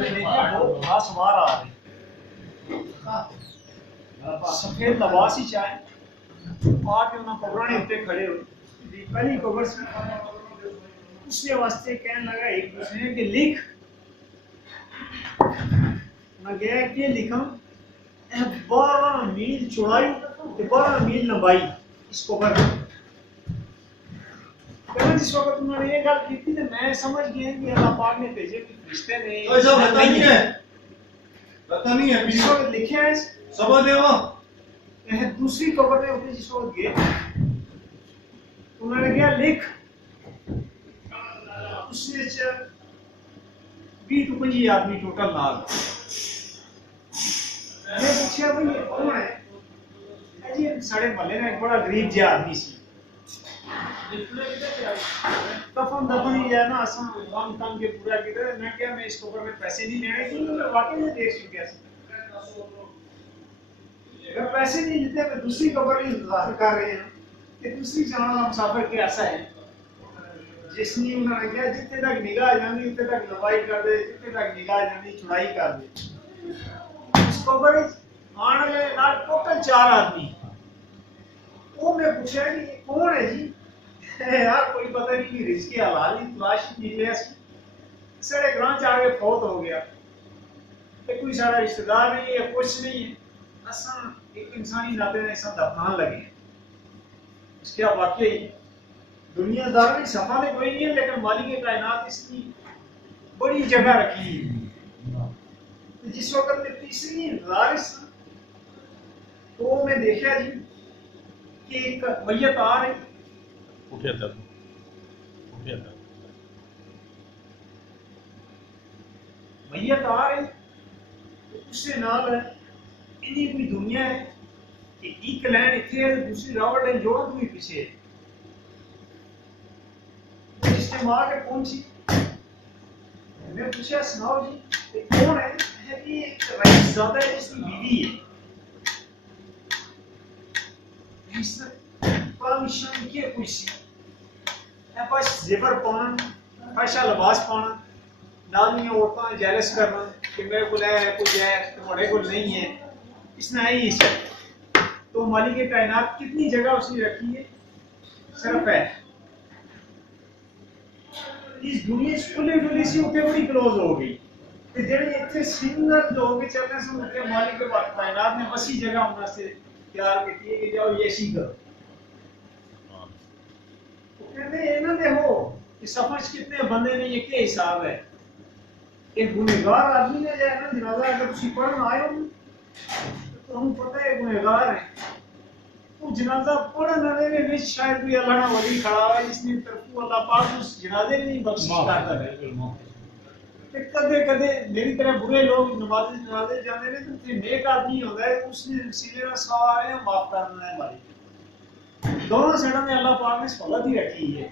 मैंने देखा दो घास सवार आ रहे, सफेद लिबास ही चाहे आके उन्होंने कब्राने उत्ते खड़े हुए, पहली कब्र से उसने वास्ते कहने लगा एक दूसरे के लिख, मैं गया कि लिखा 12 मील चौड़ाई 12 मील लंबाई इस कब्र में। जिस वक्त उन्होंने ये गल की थी तो मैं समझ गया कि अल्लाह पाक ने भेजे रिश्ते ने तो ऐसा पता नहीं है जिस वक्त लिखे है समझ ले वो दूसरी कब्र में होते जिस वक्त गए उन्होंने क्या लिख, उसने 20-25 आदमी टोटल नाल। मैं पूछा भाई ये कौन है? जी साढ़े महल्ले में एक बड़ा गरीब जिहा आदमी सी, दफन ही है ना असम काम काम के पूरा किधर। मैं क्या मैं इस कब्र में पैसे नहीं लेने की, मैं वाकई में देख चुका सी। अगर पैसे नहीं लेते मैं दूसरी कब्र की इंतजार कर रहे हैं कि दूसरी जाना मुसाफिर के ऐसा है जिसने उन्होंने क्या जितने तक निगाह जानी उतने तक लंबाई कर दे, जितने तक निगाह जानी चौड़ाई कर दे। इस कब्र आने वाले नाल टोटल 4 आदमी। वो मैं पूछा कि ये कौन है जी? यार कोई पता नहीं कि रिस्क हलाल ही तलाश निकले साढ़े ग्रां च आके फौत हो गया, तो कोई सारा रिश्तेदार नहीं है कुछ नहीं है, असा एक इंसानी नाते ने ऐसा दफनान लगे। इसके वाकई दुनियादार की सफा में कोई नहीं है, लेकिन मालिक कायनात इसकी बड़ी जगह रखी है। जिस वक्त में तीसरी लारिस तो मैं देखा जी कि एक मैयत आ रही, मैयत आ रही तो उससे नाल इन्नी कोई दुनिया है कि एक लाइन इतने है दूसरी रावट है जोड़ भी पीछे है। इस्तेमाल के पहुंची, मैं पूछा सुनाओ जी ये कौन है? कि रईस ज़ादा है जिसकी बीवी है। परमिशन की कोई सी है बस जेवर पाना, फैशा लिबास पाना, नालियां औरतां जेलस करना कि मेरे को है कुछ है तुम्हारे को नहीं है, इसने आई इसे। तो मालिक कायनात कितनी जगह उसने रखी है सिर्फ है इस दुनिया खुली सी उठे बड़ी क्लोज हो गई ते जेडे इथे सिंगल लोग चलने से उनके मालिक के कायनात ने वसी जगह उनका से तैयार की है कि जाओ ये सी करो। कहते इन्हों दे हो कि समझ कितने बंदे ने ये क्या हिसाब है। एक गुनहगार आदमी ने जाए ना जनाजा अगर तुम पढ़न आए हो तो हम पता है गुनहगार है, वो जनाजा पढ़न वाले में भी शायद कोई अल्लाह ना वली खड़ा है जिसने तरफू अल्लाह पाक उस जनाजे में नहीं बख्शिश करता है। कदे कदे मेरी तरह बुरे लोग नमाज़े जाने ने तो नेक आदमी होता है उसने सीधे ना सारे माफ करना है भाई। दोनों साइडों में अल्लाह पाक ने सहूलत ही रखी है।